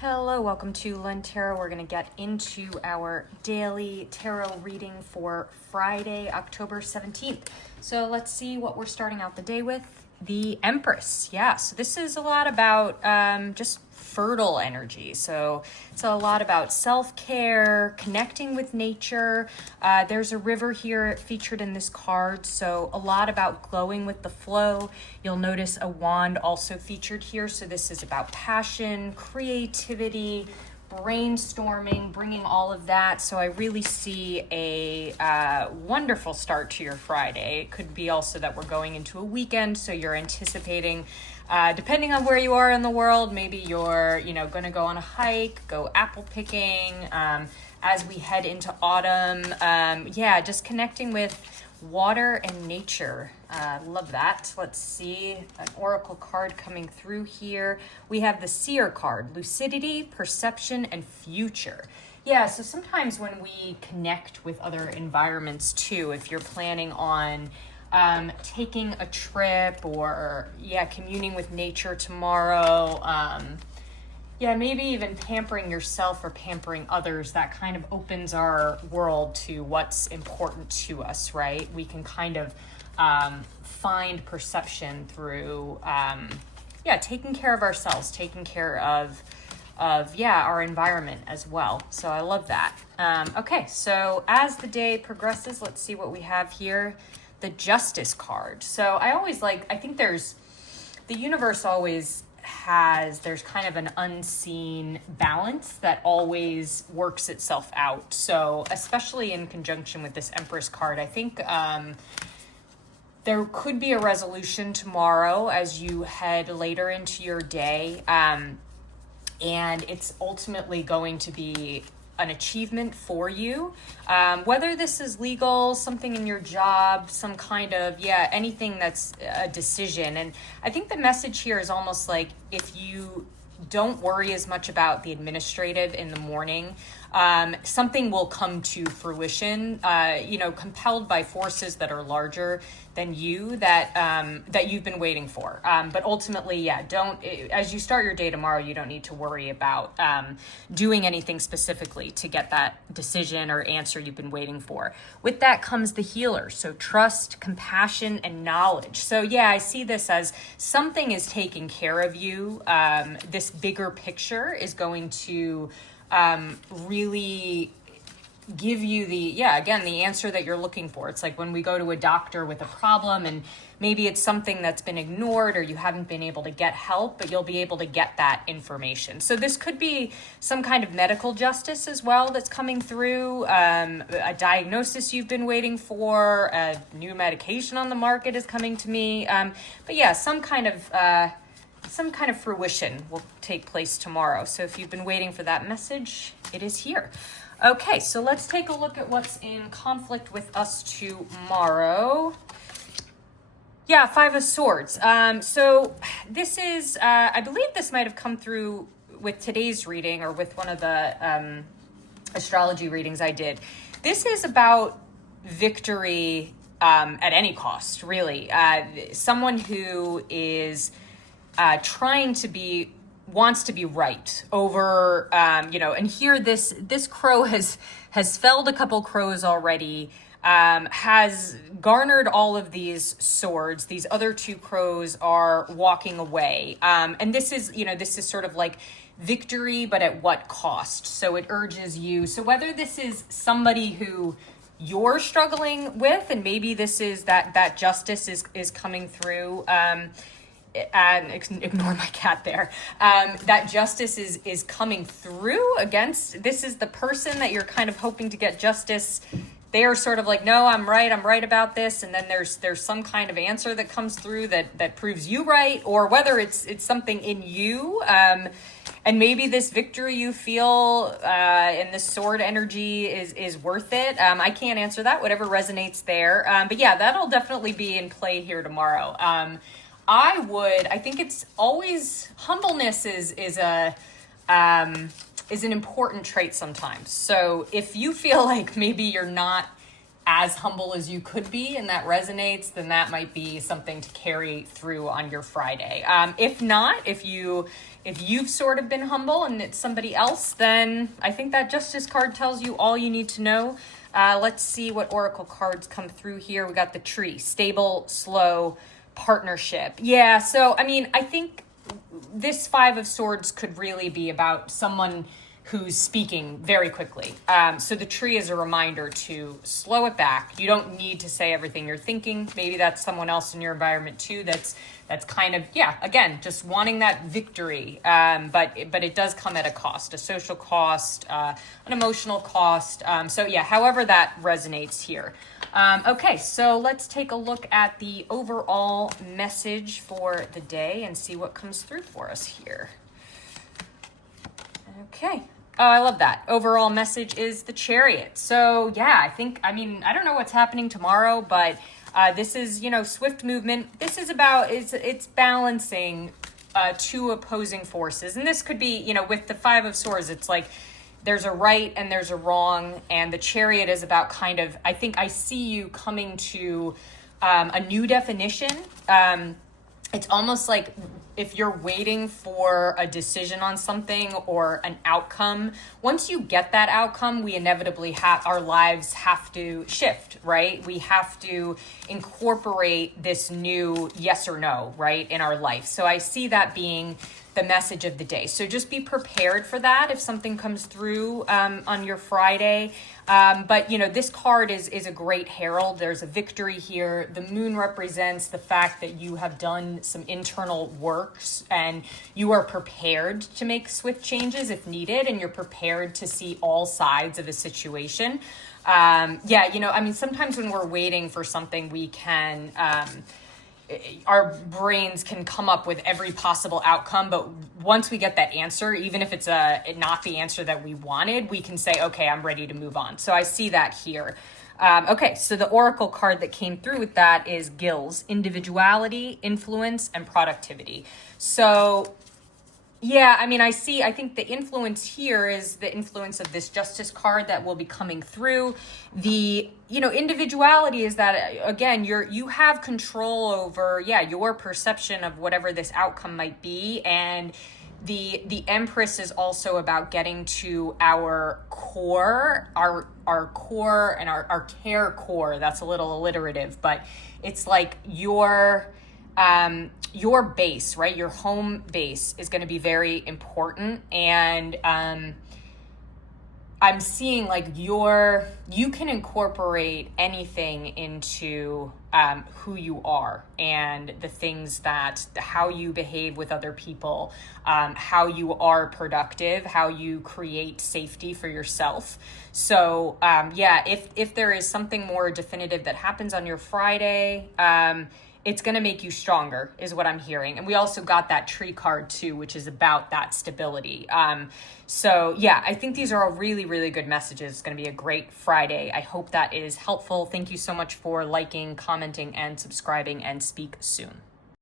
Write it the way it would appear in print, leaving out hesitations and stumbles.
Hello, welcome to Lent Tarot. We're going to get into our daily tarot reading for Friday, October 17th. So let's see what we're starting out the day with. The Empress. Yeah, so this is a lot about just fertile energy. So it's a lot about self-care, connecting with nature. There's a river here featured in this card, so a lot about glowing with the flow. You'll notice a wand also featured here, so this is about passion, creativity, brainstorming, bringing all of that. So I really see a wonderful start to your Friday. It could be also that we're going into a weekend, so you're anticipating, depending on where you are in the world, maybe you're, going to go on a hike, go apple picking, as we head into autumn. Just connecting with water and nature. Love that. Let's see, an oracle card coming through here. We have the Seer card, lucidity, perception, and future. Yeah, so sometimes when we connect with other environments too, if you're planning on taking a trip or communing with nature tomorrow, maybe even pampering yourself or pampering others, that kind of opens our world to what's important to us, right? We can kind of find perception through taking care of ourselves, taking care of our environment as well. So I love that. Okay, so as the day progresses, let's see what we have here. The Justice card. So I think the universe always there's kind of an unseen balance that always works itself out. So especially in conjunction with this Empress card, I think there could be a resolution tomorrow as you head later into your day. And it's ultimately going to be an achievement for you. Whether this is legal, something in your job, some kind of, anything that's a decision. And I think the message here is almost like if you don't worry as much about the administrative in the morning, something will come to fruition, compelled by forces that are larger than you that you've been waiting for. But ultimately, as you start your day tomorrow, you don't need to worry about doing anything specifically to get that decision or answer you've been waiting for. With that comes the Healer. So trust, compassion, and knowledge. So I see this as something is taking care of you. This bigger picture is going to really give you the answer that you're looking for. It's like when we go to a doctor with a problem and maybe it's something that's been ignored or you haven't been able to get help, but you'll be able to get that information. So this could be some kind of medical justice as well that's coming through, a diagnosis you've been waiting for, a new medication on the market is coming to me. Some kind of fruition will take place tomorrow. So if you've been waiting for that message, it is here. Okay, so let's take a look at what's in conflict with us tomorrow. Five of Swords. So this is, I believe this might have come through with today's reading or with one of the astrology readings I did. This is about victory at any cost, really. Someone who is wants to be right over, and here this crow has felled a couple crows already, has garnered all of these swords. These other two crows are walking away. And this is sort of like victory, but at what cost? So it urges you. So whether this is somebody who you're struggling with, and maybe this is that justice is coming through, and ignore my cat there, that justice is coming through against, this is the person that you're kind of hoping to get justice. They are sort of like, no, I'm right about this. And then there's some kind of answer that comes through that proves you right, or whether it's something in you. And maybe this victory you feel in this sword energy is worth it. I can't answer that, whatever resonates there. That'll definitely be in play here tomorrow. I think it's always, humbleness is an important trait sometimes. So if you feel like maybe you're not as humble as you could be and that resonates, then that might be something to carry through on your Friday. If not, if you've sort of been humble and it's somebody else, then I think that Justice card tells you all you need to know. Let's see what Oracle cards come through here. We got the Tree, stable, slow, partnership. Yeah, so I mean, I think this Five of Swords could really be about someone who's speaking very quickly. So the Tree is a reminder to slow it back. You don't need to say everything you're thinking. Maybe that's someone else in your environment too that's kind of, yeah, again, just wanting that victory. But it does come at a cost, a social cost, an emotional cost. So yeah, however that resonates here. Okay, so let's take a look at the overall message for the day and see what comes through for us here. Okay. Oh, I love that. Overall message is the Chariot. So yeah, I don't know what's happening tomorrow, but this is, swift movement. This is about, it's balancing two opposing forces. And this could be, with the Five of Swords, it's like there's a right and there's a wrong. And the Chariot is about kind of, I think I see you coming to a new definition. It's almost like if you're waiting for a decision on something or an outcome, once you get that outcome, we inevitably our lives have to shift, right? We have to incorporate this new yes or no, right, in our life. So I see that being the message of the day. So just be prepared for that if something comes through on your Friday. But this card is a great herald. There's a victory here. The moon represents the fact that you have done some internal works and you are prepared to make swift changes if needed, and you're prepared to see all sides of a situation. Sometimes when we're waiting for something, we can our brains can come up with every possible outcome, but once we get that answer, even if it's not the answer that we wanted, we can say, okay, I'm ready to move on. So I see that here. Okay, so the Oracle card that came through with that is Gills, individuality, influence, and productivity. So yeah, I think the influence here is the influence of this Justice card that will be coming through. The, individuality is that, again, you have control over, your perception of whatever this outcome might be. And the Empress is also about getting to our core, our core and our care core. That's a little alliterative, but it's like your base, right? Your home base is going to be very important. And I'm seeing like you can incorporate anything into who you are and the things how you behave with other people, how you are productive, how you create safety for yourself. So if there is something more definitive that happens on your Friday, it's going to make you stronger is what I'm hearing. And we also got that Tree card too, which is about that stability. I think these are all really, really good messages. It's going to be a great Friday. I hope that is helpful. Thank you so much for liking, commenting, and subscribing, and speak soon.